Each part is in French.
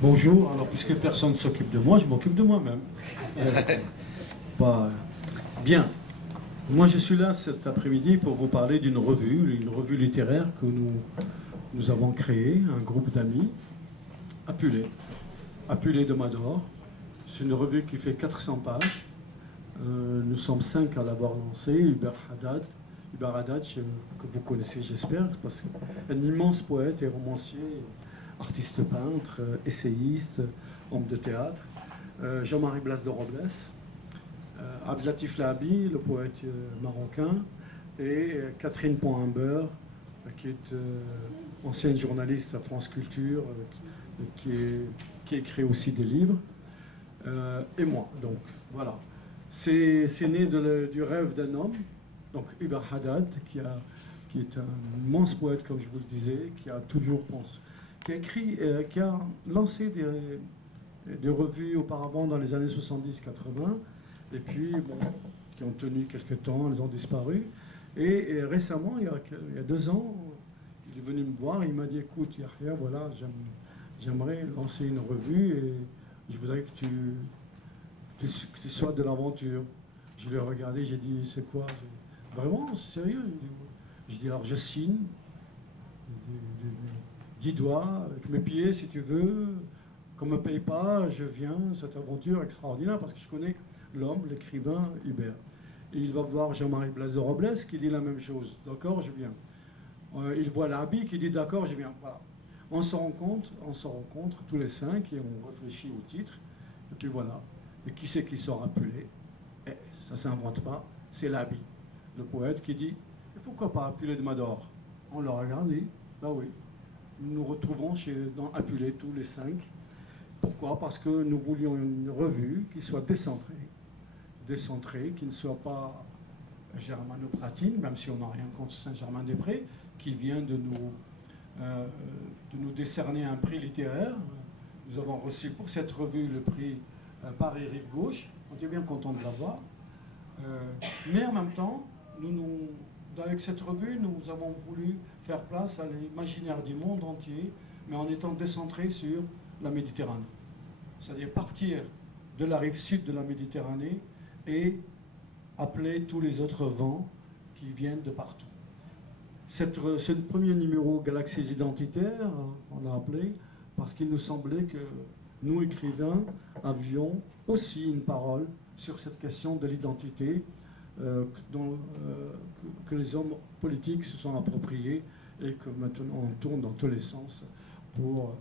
Bonjour, alors puisque personne ne s'occupe de moi, je m'occupe de moi-même. Bah, bien, moi je suis là cet après-midi pour vous parler d'une une revue littéraire que nous avons créée, un groupe d'amis, Appulé de Mador. C'est une revue qui fait 400 pages. Nous sommes 5 à l'avoir lancée. Hubert Haddad, que vous connaissez j'espère, parce qu'un immense poète et romancier, artiste peintre, essayiste, homme de théâtre. Jean-Marie Blas de Robles, Abdelatif Lahabi, le poète marocain, et Catherine Pont-Humbert, qui est ancienne journaliste à France Culture, qui écrit aussi des livres, et moi. Donc voilà. C'est né du rêve d'un homme, donc Hubert Haddad, qui est un immense poète, comme je vous le disais, qui a toujours pensé, qui a lancé des revues auparavant dans les années 70-80, et puis bon, qui ont tenu quelques temps, elles ont disparu. Et récemment, il y a 2 ans, il est venu me voir, il m'a dit, écoute Yahya, voilà, j'aimerais lancer une revue et je voudrais que tu sois de l'aventure. Je l'ai regardé, j'ai dit, c'est quoi? Vraiment, c'est sérieux? Je dis, alors je signe, 10 doigts, avec mes pieds si tu veux, qu'on ne me paye pas, je viens, cette aventure extraordinaire, parce que je connais l'homme, l'écrivain Hubert. Et il va voir Jean-Marie Blas de Robles qui dit la même chose. D'accord, je viens. Il voit Lahabi qui dit d'accord, je viens. Voilà. On se rencontre tous les 5 et on réfléchit au titre. Et puis voilà. Et qui c'est qui sort appelé? Ça ne s'invente pas, c'est Lahabi, le poète qui dit et pourquoi pas Appulé de Mador? On le regarde et bah oui. Nous nous retrouvons dans Appulé tous les 5. Pourquoi? Parce que nous voulions une revue qui soit décentrée, qui ne soit pas germanopratine, même si on n'a rien contre Saint-Germain-des-Prés, qui vient de nous décerner un prix littéraire. Nous avons reçu pour cette revue le prix Paris Rive Gauche. On était bien content de l'avoir. Mais en même temps, avec cette revue, nous avons voulu faire place à l'imaginaire du monde entier, mais en étant décentré sur la Méditerranée. C'est-à-dire partir de la rive sud de la Méditerranée et appeler tous les autres vents qui viennent de partout. Ce premier numéro Galaxies identitaires, on l'a appelé, parce qu'il nous semblait que nous, écrivains, avions aussi une parole sur cette question de l'identité que les hommes politiques se sont appropriés et que maintenant on tourne dans tous les sens pour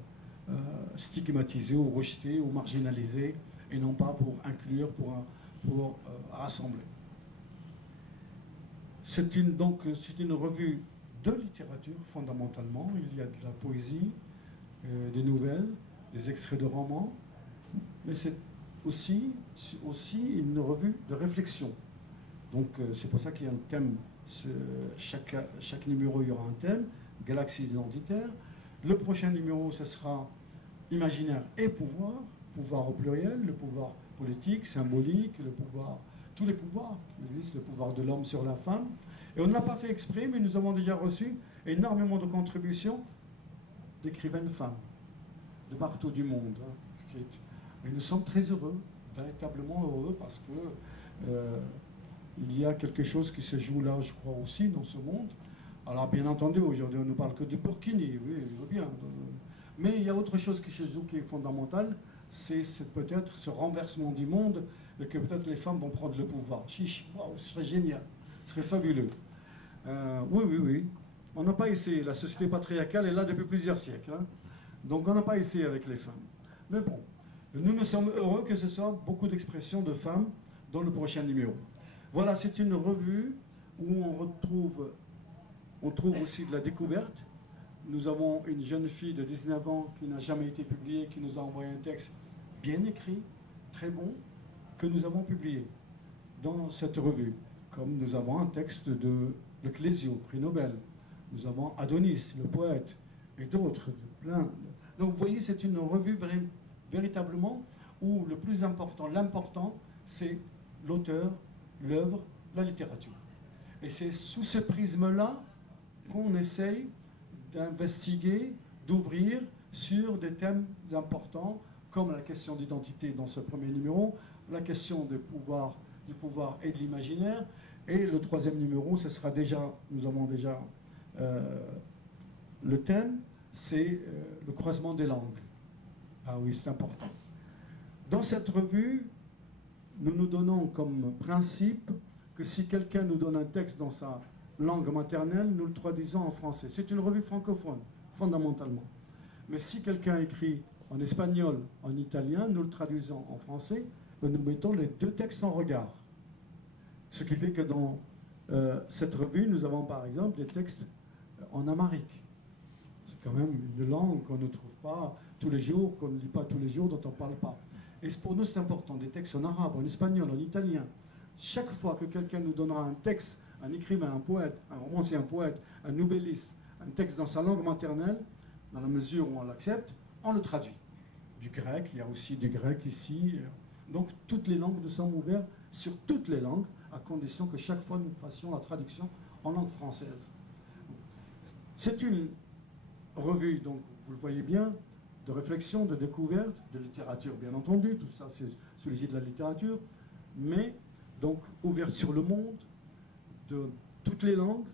stigmatiser ou rejeter ou marginaliser et non pas pour inclure, pour rassembler. C'est une revue de littérature fondamentalement. Il y a de la poésie, des nouvelles, des extraits de romans, mais c'est aussi une revue de réflexion. Donc c'est pour ça qu'il y a un thème. Chaque numéro, il y aura un thème, Galaxies identitaires. Le prochain numéro, ce sera imaginaire et pouvoir au pluriel, le pouvoir politique, symbolique, tous les pouvoirs qui existent, le pouvoir de l'homme sur la femme. Et on ne l'a pas fait exprès, mais nous avons déjà reçu énormément de contributions d'écrivaines femmes, de partout du monde. Et nous sommes très heureux, véritablement heureux, parce que il y a quelque chose qui se joue là, je crois aussi, dans ce monde. Alors bien entendu, aujourd'hui on ne parle que du Burkini, oui, je veux bien. Mais il y a autre chose qui se joue qui est fondamentale, c'est peut-être ce renversement du monde, et que peut-être les femmes vont prendre le pouvoir. Chiche, waouh, ce serait génial, ce serait fabuleux. Oui. On n'a pas essayé, la société patriarcale est là depuis plusieurs siècles. Hein. Donc on n'a pas essayé avec les femmes. Mais bon, nous sommes heureux que ce soit beaucoup d'expressions de femmes dans le prochain numéro. Voilà, c'est une revue où on trouve aussi de la découverte. Nous avons une jeune fille de 19 ans qui n'a jamais été publiée, qui nous a envoyé un texte bien écrit, très bon, que nous avons publié dans cette revue. Comme nous avons un texte de Le Clésio, prix Nobel. Nous avons Adonis, le poète, et d'autres, plein. Donc vous voyez, c'est une revue véritablement où le plus important, l'important, c'est l'auteur, l'œuvre, la littérature. Et c'est sous ce prisme-là qu'on essaye d'investiguer, d'ouvrir sur des thèmes importants, comme la question d'identité dans ce premier numéro, la question du pouvoir et de l'imaginaire, et le troisième numéro, ce sera déjà, nous avons déjà le thème, c'est le croisement des langues. Ah oui, c'est important. Dans cette revue, nous nous donnons comme principe que si quelqu'un nous donne un texte dans sa langue maternelle, nous le traduisons en français. C'est une revue francophone, fondamentalement. Mais si quelqu'un écrit en espagnol, en italien, nous le traduisons en français et nous mettons les deux textes en regard. Ce qui fait que dans cette revue, nous avons par exemple des textes en amharique. C'est quand même une langue qu'on ne trouve pas tous les jours, qu'on ne lit pas tous les jours, dont on ne parle pas. Et pour nous, c'est important, des textes en arabe, en espagnol, en italien. Chaque fois que quelqu'un nous donnera un texte, un écrivain, un poète, un romancier, un poète, un nouvelliste, un texte dans sa langue maternelle, dans la mesure où on l'accepte, on le traduit. Du grec, il y a aussi du grec ici. Donc toutes les langues, nous sommes ouverts sur toutes les langues, à condition que chaque fois nous fassions la traduction en langue française. C'est une revue, donc vous le voyez bien, de réflexion, de découverte, de littérature bien entendu, tout ça c'est sous l'égide de la littérature, mais donc ouverte sur le monde, de toutes les langues,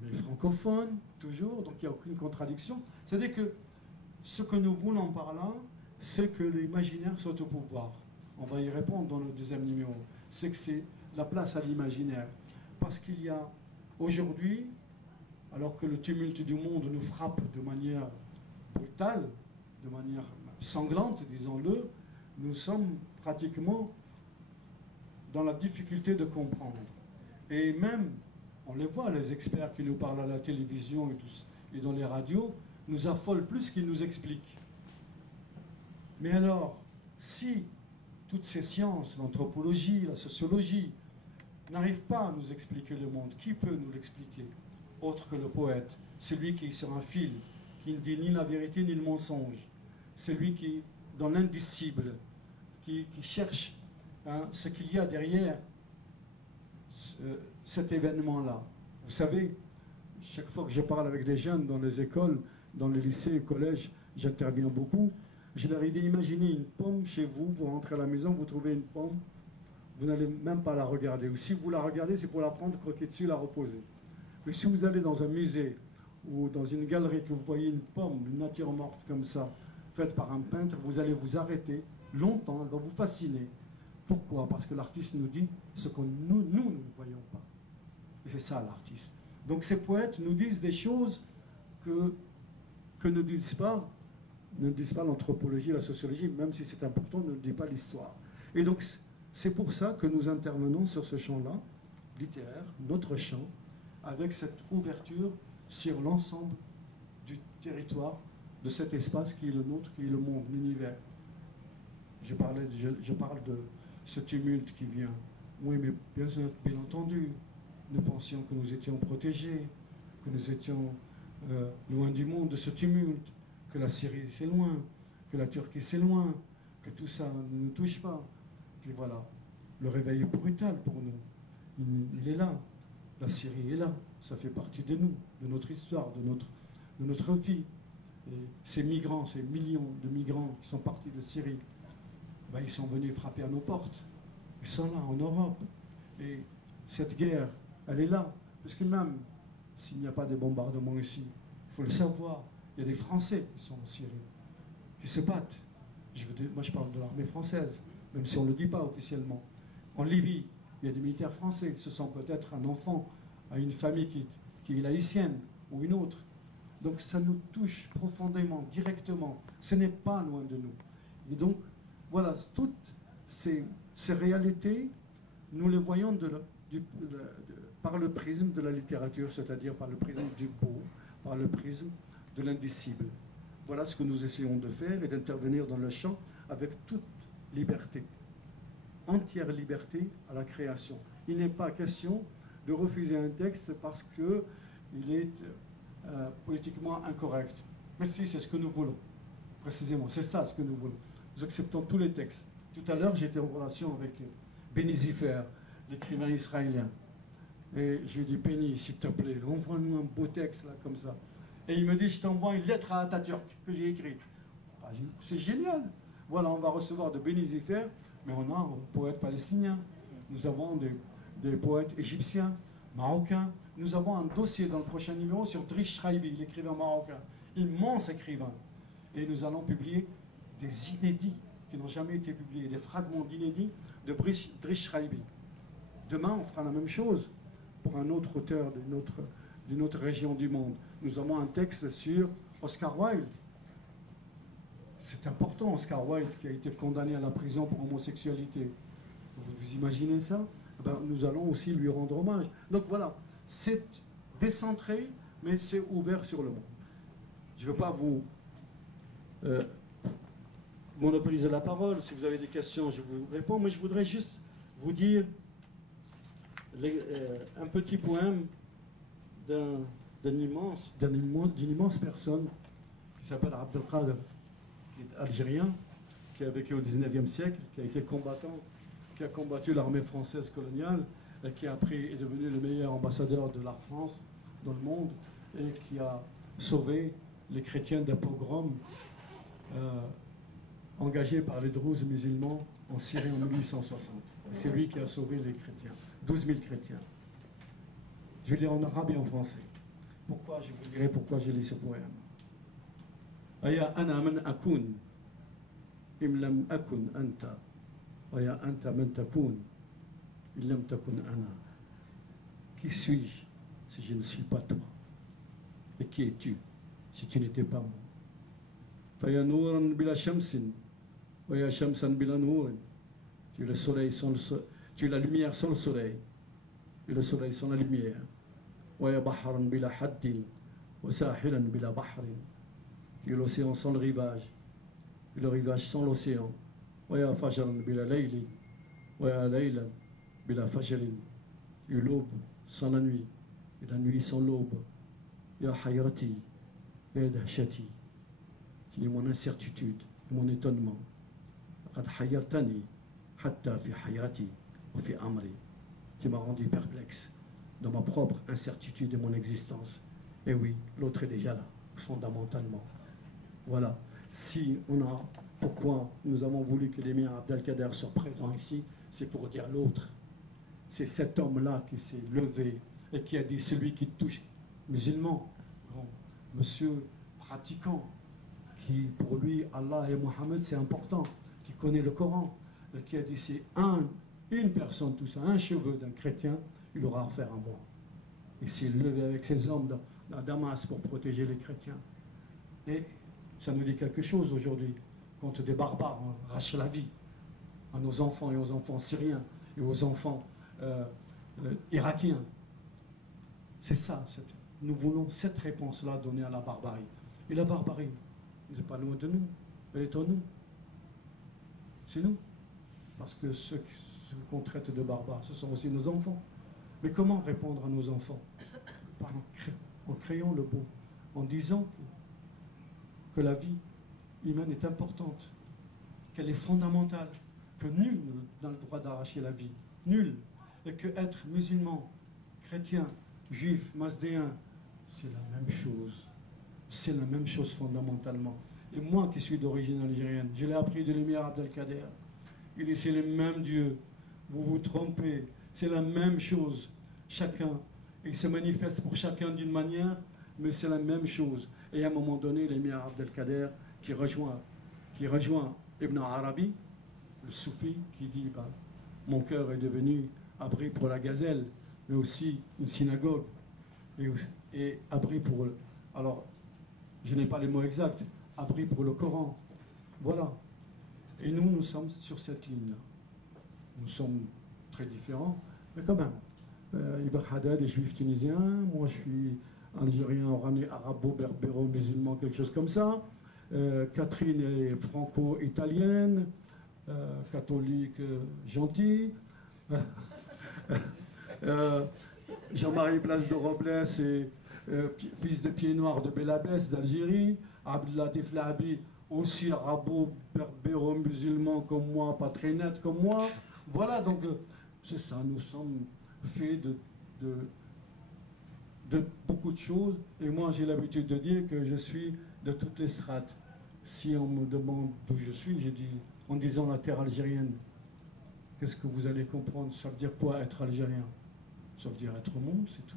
mais francophones toujours, donc il n'y a aucune contradiction. C'est-à-dire que ce que nous voulons par là, c'est que l'imaginaire soit au pouvoir. On va y répondre dans le deuxième numéro. C'est que c'est la place à l'imaginaire. Parce qu'il y a aujourd'hui, alors que le tumulte du monde nous frappe de manière brutale, de manière sanglante, disons-le, nous sommes pratiquement dans la difficulté de comprendre. Et même, on les voit, les experts qui nous parlent à la télévision et dans les radios, nous affolent plus qu'ils nous expliquent. Mais alors, si toutes ces sciences, l'anthropologie, la sociologie, n'arrivent pas à nous expliquer le monde, qui peut nous l'expliquer autre que le poète, celui qui est sur un fil, qui ne dit ni la vérité ni le mensonge, celui qui, dans l'indicible, qui cherche ce qu'il y a derrière cet événement-là. Vous savez, chaque fois que je parle avec des jeunes dans les écoles, dans les lycées et collèges, j'interviens beaucoup, je leur ai dit, imaginez une pomme chez vous, vous rentrez à la maison, vous trouvez une pomme, vous n'allez même pas la regarder. Ou si vous la regardez, c'est pour la prendre, croquer dessus, la reposer. Mais si vous allez dans un musée ou dans une galerie, que vous voyez une pomme, une nature morte comme ça, faite par un peintre, vous allez vous arrêter longtemps, elle va vous fasciner. Pourquoi? Parce que l'artiste nous dit ce que nous ne voyons pas. Et c'est ça l'artiste. Donc ces poètes nous disent des choses que ne disent pas l'anthropologie, la sociologie, même si c'est important, ne dit pas l'histoire. Et donc c'est pour ça que nous intervenons sur ce champ-là, littéraire, notre champ, avec cette ouverture sur l'ensemble du territoire, de cet espace qui est le nôtre, qui est le monde, l'univers. Je parle de ce tumulte qui vient. Oui, mais bien entendu, nous pensions que nous étions protégés, que nous étions loin du monde de ce tumulte, que la Syrie c'est loin, que la Turquie c'est loin, que tout ça ne nous touche pas. Puis voilà, le réveil est brutal pour nous. Il est là. La Syrie est là. Ça fait partie de nous, de notre histoire, de notre vie. Et ces migrants, ces millions de migrants qui sont partis de Syrie, ben, ils sont venus frapper à nos portes. Ils sont là, en Europe. Et cette guerre, elle est là. Parce que même s'il n'y a pas de bombardements ici, il faut le savoir, il y a des Français qui sont en Syrie, qui se battent. Moi, je parle de l'armée française, même si on ne le dit pas officiellement. En Libye, il y a des militaires français. Ce sont peut-être un enfant à une famille qui est haïtienne ou une autre. Donc ça nous touche profondément, directement. Ce n'est pas loin de nous. Et donc, voilà, toutes ces réalités, nous les voyons par le prisme de la littérature, c'est-à-dire par le prisme du beau, par le prisme de l'indicible. Voilà ce que nous essayons de faire et d'intervenir dans le champ avec toute liberté, entière liberté à la création. Il n'est pas question de refuser un texte parce qu'il est politiquement incorrect. Mais si, c'est ce que nous voulons, précisément, c'est ça ce que nous voulons. Nous acceptons tous les textes. Tout à l'heure, j'étais en relation avec Benny Ziffer, l'écrivain israélien. Et je lui ai dit, Benny, s'il te plaît, envoie-nous un beau texte, là, comme ça. Et il me dit, je t'envoie une lettre à Atatürk que j'ai écrite. Bah, c'est génial. Voilà, on va recevoir de bénéficiaires, mais on a un poète palestinien. Nous avons des poètes égyptiens, marocains. Nous avons un dossier dans le prochain numéro sur Driss Shraibi, l'écrivain marocain. Immense écrivain. Et nous allons publier des inédits qui n'ont jamais été publiés, des fragments d'inédits de Driss Shraibi. Demain, on fera la même chose pour un autre auteur d'une autre région du monde. Nous avons un texte sur Oscar Wilde. C'est important, Oscar Wilde, qui a été condamné à la prison pour homosexualité. Vous imaginez ça? Ben, nous allons aussi lui rendre hommage. Donc voilà, c'est décentré, mais c'est ouvert sur le monde. Je ne veux pas vous monopoliser la parole. Si vous avez des questions, je vous réponds. Mais je voudrais juste vous dire un petit poème d'une immense personne qui s'appelle Abdelkader, qui est algérien, qui a vécu au 19e siècle, qui a été combattant, qui a combattu l'armée française coloniale, et qui après est devenu le meilleur ambassadeur de la France dans le monde, et qui a sauvé les chrétiens d'un pogrom engagé par les Druzes musulmans en Syrie en 1860. C'est lui qui a sauvé les chrétiens, 12 000 chrétiens. Je vais lire en arabe et en français. Pourquoi je vous dirai pourquoi j'ai lu ce poème. Aya ana man akun, im lam akun anta, aya anta man takun, im lam takun ana. Qui suis-je si je ne suis pas toi? Et qui es-tu si tu n'étais pas moi? Faya nouran bila shamsin, waya shamsan bila nourin. Tu es le soleil sans le soleil, tu es la lumière sans le soleil, et le soleil sans la lumière. Waya bahran bila haddin, wa sahilan bila bahrin. Tu es l'océan sans le rivage, et le rivage sans l'océan. Waya fajran bila layli, waya laylan bila fajrin. Tu es l'aube sans la nuit, et la nuit sans l'aube. Ya hayrati, ya dahshati. Tu es mon incertitude et mon étonnement. Qad hayyartani hatta fi hayati wa fi amri. Tu m'as rendu perplexe dans ma propre incertitude de mon existence. Et oui, l'autre est déjà là, fondamentalement. Voilà. Si on a, pourquoi nous avons voulu que l'émir Abdelkader soit présent ici, c'est pour dire l'autre. C'est cet homme-là qui s'est levé et qui a dit celui qui touche, musulman, bon, monsieur pratiquant, qui pour lui, Allah et Mohammed, c'est important, qui connaît le Coran, et qui a dit c'est une personne, tout ça, un cheveu d'un chrétien, il aura affaire à moi. Il s'est levé avec ses hommes dans Damas pour protéger les chrétiens. Et ça nous dit quelque chose aujourd'hui, quand des barbares arrachent la vie à nos enfants et aux enfants syriens et aux enfants irakiens. C'est ça, nous voulons cette réponse-là donnée à la barbarie. Et la barbarie, elle n'est pas loin de nous, elle est en nous. C'est nous. Parce que ceux qu'on traite de barbares, ce sont aussi nos enfants. Mais comment répondre à nos enfants? En créant le beau, en disant que la vie humaine est importante, qu'elle est fondamentale, que nul n'a le droit d'arracher la vie. Nul. Et que être musulman, chrétien, juif, masdéen, c'est la même chose. C'est la même chose fondamentalement. Et moi qui suis d'origine algérienne, je l'ai appris de l'émir Abdelkader. Il dit c'est le même Dieu. Vous vous trompez. C'est la même chose. Chacun. Il se manifeste pour chacun d'une manière, mais c'est la même chose. Et à un moment donné, l'émir Abdelkader qui rejoint Ibn Arabi, le soufi, qui dit bah, mon cœur est devenu abri pour la gazelle, mais aussi une synagogue, et abri pour... Alors, je n'ai pas les mots exacts, abri pour le Coran. Voilà. Et nous sommes sur cette ligne-là. Nous sommes très différents, mais quand même. Ibn Haddad est juif tunisien, moi je suis algérien, oranais, arabo-berbéro-musulman, quelque chose comme ça. Catherine est franco-italienne, catholique, gentille. Jean-Marie Place de Robles est fils de pied noir de Belabès d'Algérie. Abdelatif Lahabi, aussi arabo-berbéro-musulman comme moi, pas très net comme moi. Voilà, donc c'est ça, nous sommes faits de beaucoup de choses. Et moi, j'ai l'habitude de dire que je suis de toutes les strates. Si on me demande d'où je suis, j'ai dit, en disant la terre algérienne, qu'est-ce que vous allez comprendre? Ça veut dire quoi être algérien? Ça veut dire être au monde, c'est tout.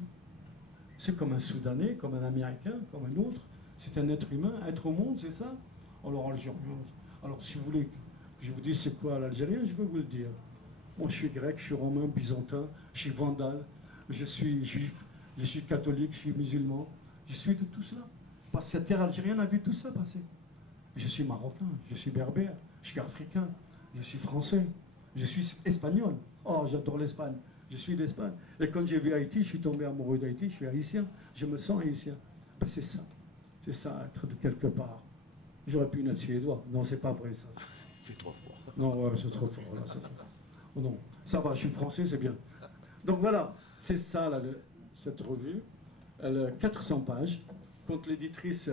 C'est comme un Soudanais, comme un Américain, comme un autre. C'est un être humain. Être au monde, c'est ça. Alors, algérien. Alors, si vous voulez que je vous dise c'est quoi l'algérien, je vais vous le dire. Moi, je suis grec, je suis romain, byzantin, je suis vandale, je suis juif, je suis catholique, je suis musulman. Je suis de tout cela. Parce que cette terre algérienne a vu tout ça passer. Je suis marocain, je suis berbère, je suis africain, je suis français, je suis espagnol. Oh, j'adore l'Espagne. Je suis d'Espagne. Et quand j'ai vu Haïti, je suis tombé amoureux d'Haïti, je suis haïtien. Je me sens haïtien. Ben, c'est ça. C'est ça, être de quelque part. J'aurais pu être suédois. Non, c'est pas vrai, ça. C'est trop fort. Non, ouais, c'est trop fort. Là, c'est trop fort. Oh, non, ça va, je suis français, c'est bien. Donc voilà, c'est ça, là, cette revue. Elle a 400 pages. Quand l'éditrice,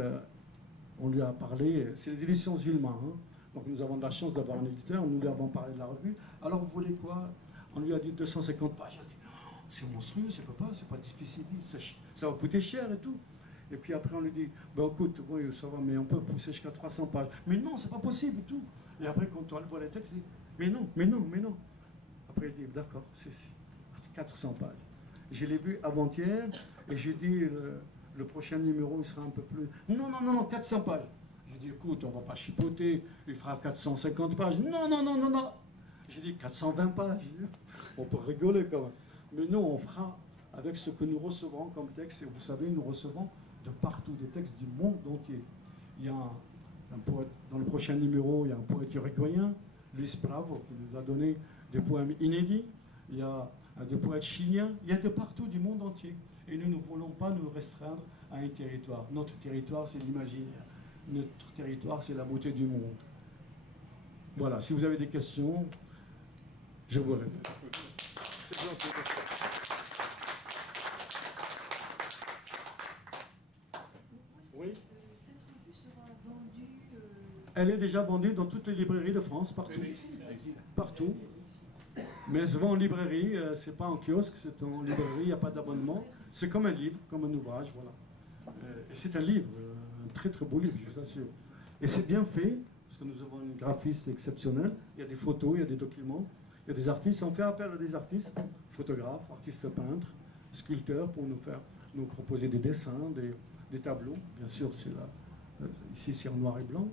on lui a parlé, c'est les éditions Zulma. Hein. Donc nous avons de la chance d'avoir un éditeur, nous lui avons parlé de la revue. Alors vous voulez quoi? On lui a dit 250 pages. Elle a dit, c'est monstrueux, c'est pas difficile, ça va coûter cher et tout. Et puis après on lui dit, ben écoute, oui, ça va, mais on peut pousser jusqu'à 300 pages. Mais non, c'est pas possible et tout. Et après quand on voit les textes, il dit, mais non, mais non, mais non. Après il dit, d'accord, c'est 400 pages. Je l'ai vu avant-hier et j'ai dit, le prochain numéro, il sera un peu plus... Non, non, non, non, 400 pages. J'ai dit, écoute, on va pas chipoter, il fera 450 pages. Non, non, non, non, non. J'ai dit 420 pages. On peut rigoler quand même. Mais nous, on fera avec ce que nous recevrons comme texte. Et vous savez, nous recevons de partout des textes du monde entier. Il y a un poète, dans le prochain numéro, il y a un poète uruguayen, Luis Bravo, qui nous a donné des poèmes inédits. Il y a des poètes chiliens. Il y a de partout du monde entier. Et nous ne voulons pas nous restreindre à un territoire. Notre territoire, c'est l'imaginaire. Notre territoire, c'est la beauté du monde. Voilà, si vous avez des questions, je vous réponds. C'est gentil. Oui. Cette revue sera vendue... Elle est déjà vendue dans toutes les librairies de France, partout. Partout. Mais elle se vend en librairie, c'est pas en kiosque, c'est en librairie, il n'y a pas d'abonnement. C'est comme un livre, comme un ouvrage, voilà. Et c'est un livre, un très très beau livre, je vous assure. Et c'est bien fait, parce que nous avons une graphiste exceptionnelle. Il y a des photos, il y a des documents, il y a des artistes. On fait appel à des artistes, photographes, artistes peintres, sculpteurs, pour nous proposer des dessins, des tableaux. Bien sûr, c'est là. Ici, c'est en noir et blanc.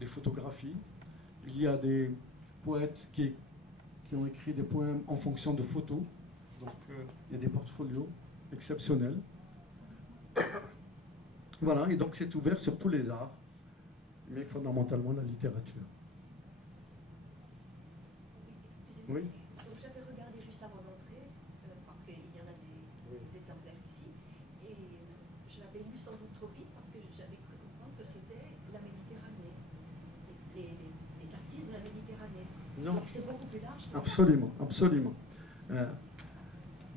Des photographies. Il y a des poètes qui ont écrit des poèmes en fonction de photos. Donc, il y a des portfolios exceptionnels. Voilà, et donc c'est ouvert sur tous les arts, mais fondamentalement la littérature. Excusez-moi. Oui. Donc j'avais regardé juste avant d'entrer, parce qu'il y en a des exemplaires ici, et j'avais lu sans doute trop vite, parce que j'avais cru comprendre que c'était la Méditerranée, les artistes de la Méditerranée. Non. Donc c'est beaucoup plus large que ça. Absolument, absolument.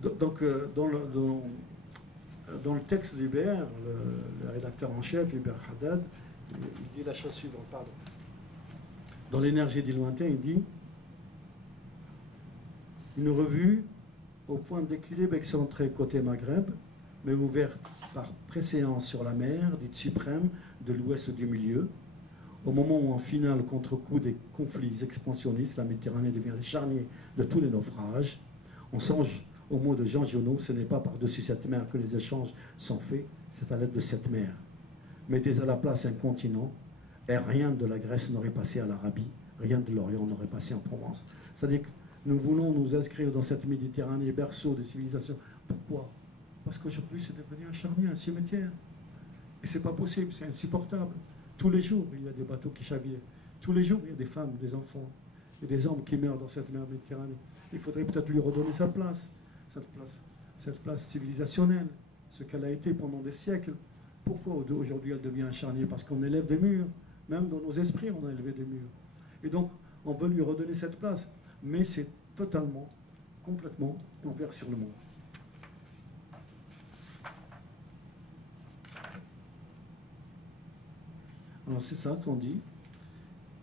Donc, dans le texte d'Hubert, le rédacteur en chef, Hubert Haddad, il dit la chose suivante, pardon. Dans l'énergie du lointain, il dit une revue au point d'équilibre excentré côté Maghreb, mais ouverte par préséance sur la mer, dite suprême, de l'ouest du milieu. Au moment où, en finale, contre-coup des conflits expansionnistes, la Méditerranée devient le charnier de tous les naufrages. On songe au mot de Jean Giono, ce n'est pas par-dessus cette mer que les échanges sont faits, c'est à l'aide de cette mer. Mettez à la place un continent, et rien de la Grèce n'aurait passé à l'Arabie, rien de l'Orient n'aurait passé en Provence. C'est-à-dire que nous voulons nous inscrire dans cette Méditerranée, berceau des civilisations. Pourquoi? Parce qu'aujourd'hui, c'est devenu un charnier, un cimetière. Et c'est pas possible, c'est insupportable. Tous les jours, il y a des bateaux qui chavirent. Tous les jours, il y a des femmes, des enfants et des hommes qui meurent dans cette mer Méditerranée. Il faudrait peut-être lui redonner sa place. Cette place civilisationnelle, ce qu'elle a été pendant des siècles. Pourquoi aujourd'hui elle devient un charnier? Parce qu'on élève des murs, même dans nos esprits on a élevé des murs. Et donc on veut lui redonner cette place, mais c'est totalement, complètement ouvert sur le monde. Alors c'est ça qu'on dit.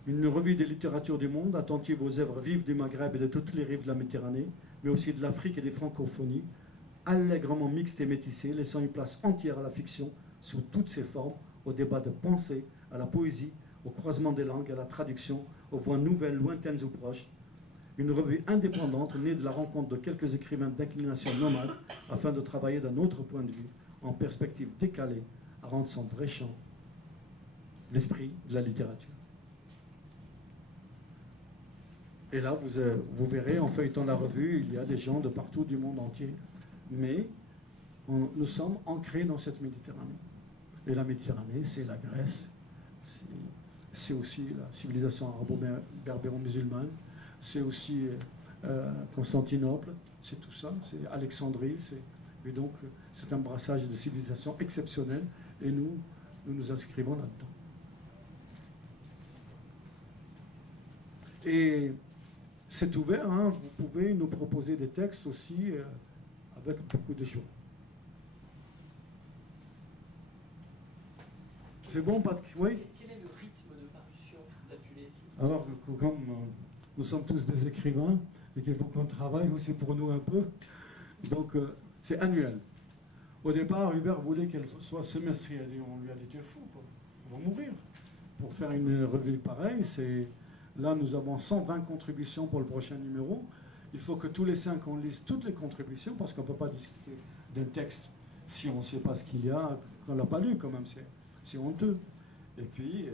Une revue des littératures du monde, attentive aux œuvres vives du Maghreb et de toutes les rives de la Méditerranée, mais aussi de l'Afrique et des francophonies, allègrement mixte et métissée, laissant une place entière à la fiction sous toutes ses formes, au débat de pensée, à la poésie, au croisement des langues, à la traduction, aux voix nouvelles, lointaines ou proches. Une revue indépendante née de la rencontre de quelques écrivains d'inclination nomade afin de travailler d'un autre point de vue, en perspective décalée, à rendre son vrai champ l'esprit de la littérature. Et là, vous verrez, en feuilletant la revue, il y a des gens de partout du monde entier. Mais nous sommes ancrés dans cette Méditerranée. Et la Méditerranée, c'est la Grèce, c'est aussi la civilisation arabo-berbéro-musulmane, c'est aussi Constantinople, c'est tout ça, c'est Alexandrie, et donc c'est un brassage de civilisations exceptionnelles, et nous nous inscrivons là-dedans. Et c'est ouvert, hein, vous pouvez nous proposer des textes aussi avec beaucoup de choix. C'est bon, Patrick? Oui. Quel est le rythme de parution d'Adulé? Alors, comme nous sommes tous des écrivains et qu'il faut qu'on travaille aussi pour nous un peu, donc c'est annuel. Au départ, Hubert voulait qu'elle soit semestrielle et on lui a dit tu es fou, quoi. On va mourir. Pour faire une revue pareille, là nous avons 120 contributions pour le prochain numéro. Il faut que tous les 5 on lise toutes les contributions parce qu'on ne peut pas discuter d'un texte si on ne sait pas ce qu'il y a, qu'on ne l'a pas lu quand même, c'est honteux. Et puis,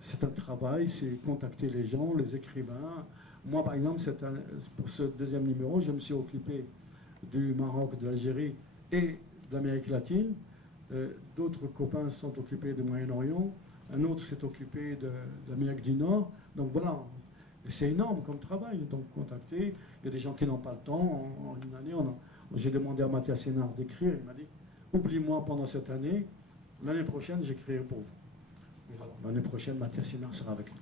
c'est un travail, c'est contacter les gens, les écrivains. Moi, par exemple, pour ce deuxième numéro, je me suis occupé du Maroc, de l'Algérie et de l'Amérique latine. D'autres copains sont occupés du Moyen-Orient. Un autre s'est occupé de l'Amérique du Nord. Donc voilà, c'est énorme comme travail. Donc contacter, il y a des gens qui n'ont pas le temps. En une année, j'ai demandé à Mathias Sénard d'écrire. Il m'a dit, oublie-moi pendant cette année. L'année prochaine, j'écrirai pour vous. Voilà, l'année prochaine, Mathias Sénard sera avec nous.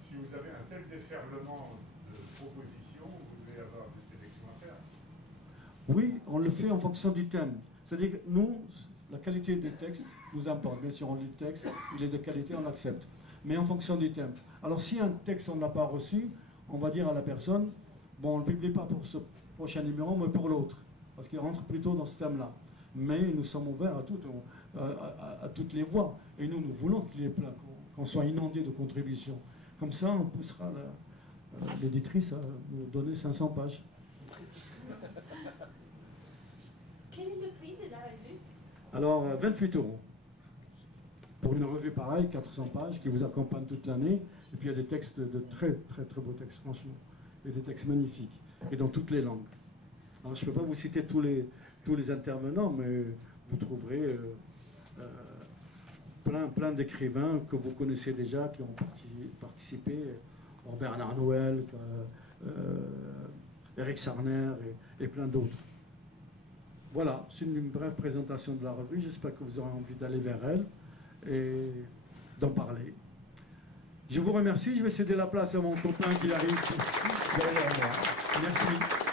Si vous avez un tel déferlement de propositions, vous devez avoir des sélections à faire. Oui, on le fait en fonction du thème. C'est-à-dire que nous, la qualité des textes nous importe. Bien sûr, on lit le texte, il est de qualité, on l'accepte. Mais en fonction du thème. Alors si un texte, on ne l'a pas reçu, on va dire à la personne, bon, on ne le publie pas pour ce prochain numéro, mais pour l'autre. Parce qu'il rentre plutôt dans ce thème-là. Mais nous sommes ouverts à toutes les voies. Et nous voulons qu'il y ait plein, qu'on soit inondé de contributions. Comme ça, on poussera l'éditrice à nous donner 500 pages. Quel est le prix de la revue? Alors, 28 €. Pour une revue pareille, 400 pages, qui vous accompagne toute l'année. Et puis il y a des textes, de très très beaux textes, franchement. Et des textes magnifiques. Et dans toutes les langues. Alors, je ne peux pas vous citer tous les intervenants, mais vous trouverez plein d'écrivains que vous connaissez déjà, qui ont participé. Bernard Noël, Eric Sarner et plein d'autres. Voilà, c'est une brève présentation de la revue. J'espère que vous aurez envie d'aller vers elle et d'en parler. Je vous remercie. Je vais céder la place à mon copain qui arrive derrière moi. Merci.